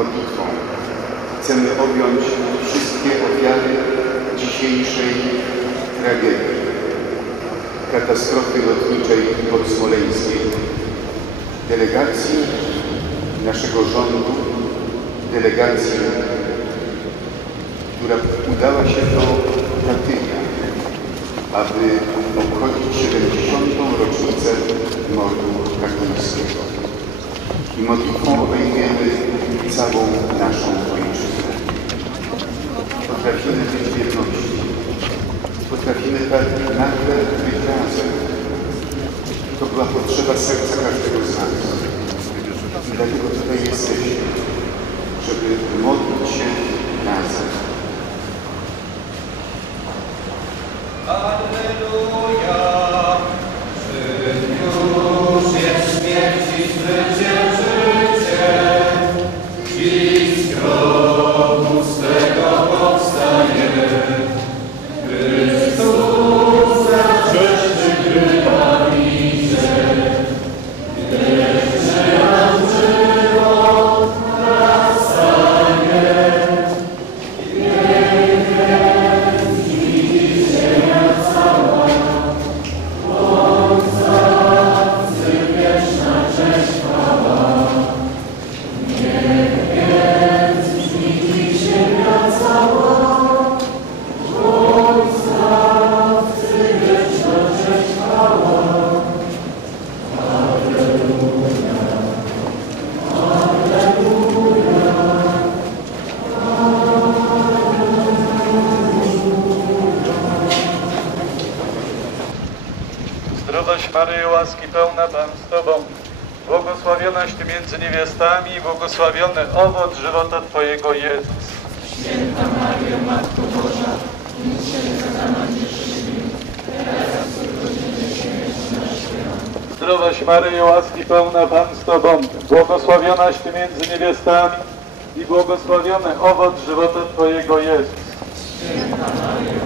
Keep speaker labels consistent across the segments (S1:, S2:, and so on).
S1: modlitwą chcemy objąć wszystkie ofiary dzisiejszej tragedii, katastrofy lotniczej podsmoleńskiej, delegacji naszego rządu, delegacji, która udała się do Katynia, aby obchodzić 70. rocznicę mordu katyńskiego. I modlitwą obejmiemy całą naszą ojczyznę. Potrafimy być w jedności. Potrafimy nagle być razem. To była potrzeba serca każdego z nas. I dlatego tutaj jesteśmy, żeby modlić się razem.
S2: Alleluja! Czym
S3: Maryjo, łaski pełna Pan z Tobą, błogosławionaś Ty między niewiastami i błogosławiony owoc żywota Twojego Jezus. Zdrowaś Maryjo, łaski pełna Pan z Tobą, błogosławionaś Ty między niewiastami i błogosławiony owoc żywota Twojego Jezus.
S4: Kamień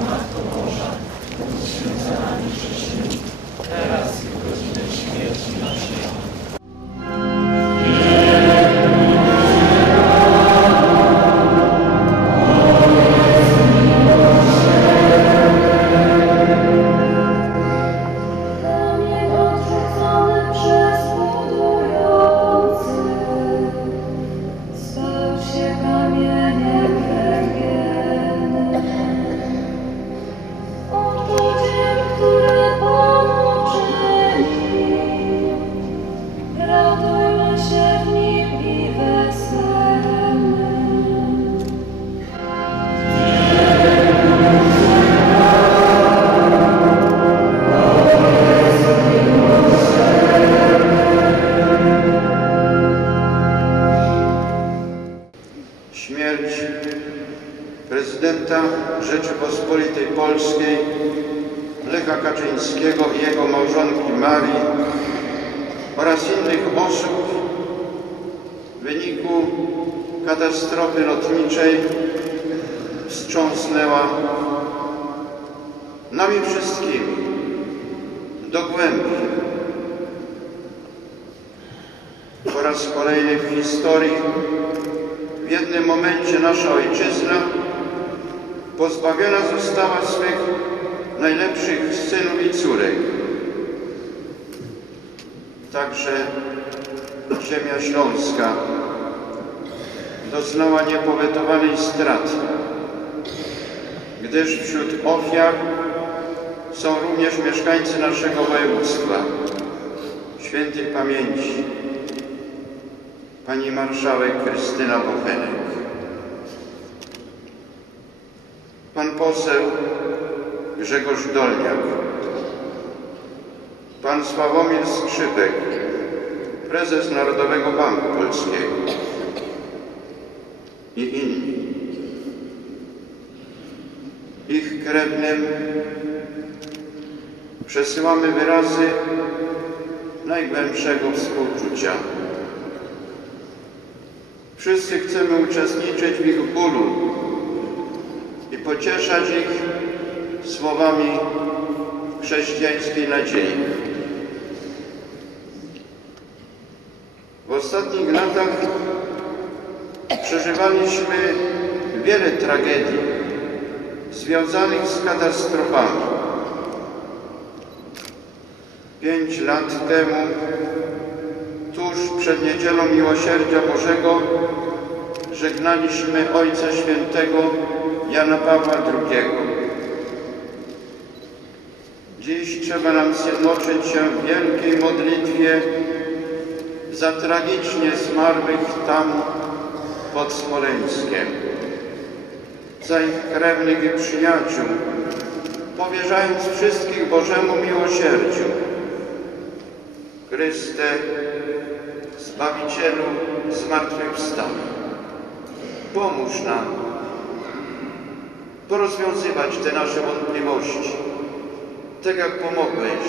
S1: Rzeczypospolitej Polskiej Lecha Kaczyńskiego i jego małżonki Marii oraz innych osób w wyniku katastrofy lotniczej wstrząsnęła nami wszystkimi do głębi. Po raz kolejny w historii w jednym momencie nasza ojczyzna pozbawiona została swych najlepszych synów i córek. Także ziemia śląska doznała niepowetowanej straty, gdyż wśród ofiar są również mieszkańcy naszego województwa. Świętej pamięci pani marszałek Krystyna Bochenek, pan poseł Grzegorz Dolniak, pan Sławomir Skrzypek, prezes Narodowego Banku Polskiego i inni. Ich krewnym przesyłamy wyrazy najgłębszego współczucia. Wszyscy chcemy uczestniczyć w ich bólu pocieszać ich słowami chrześcijańskiej nadziei. W ostatnich latach przeżywaliśmy wiele tragedii związanych z katastrofami. Pięć lat temu, tuż przed Niedzielą Miłosierdzia Bożego, żegnaliśmy Ojca Świętego Jana Pawła II. Dziś trzeba nam zjednoczyć się w wielkiej modlitwie za tragicznie zmarłych tam pod Smoleńskiem, za ich krewnych i przyjaciół, powierzając wszystkich Bożemu miłosierdziu. Chryste, Zbawicielu, zmartwychwstał. Pomóż nam porozwiązywać te nasze wątpliwości, tak jak pomogłeś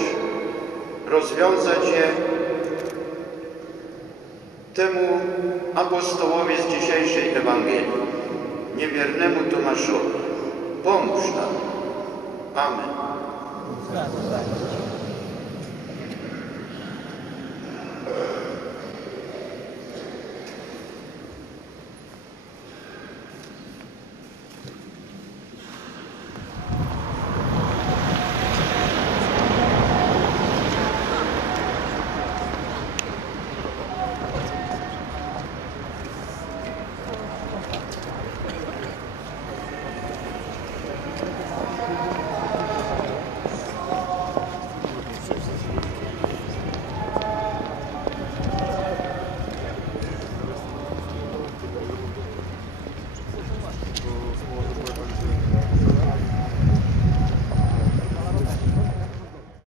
S1: rozwiązać je temu apostołowi z dzisiejszej Ewangelii, niewiernemu Tomaszowi. Pomóż nam. Amen.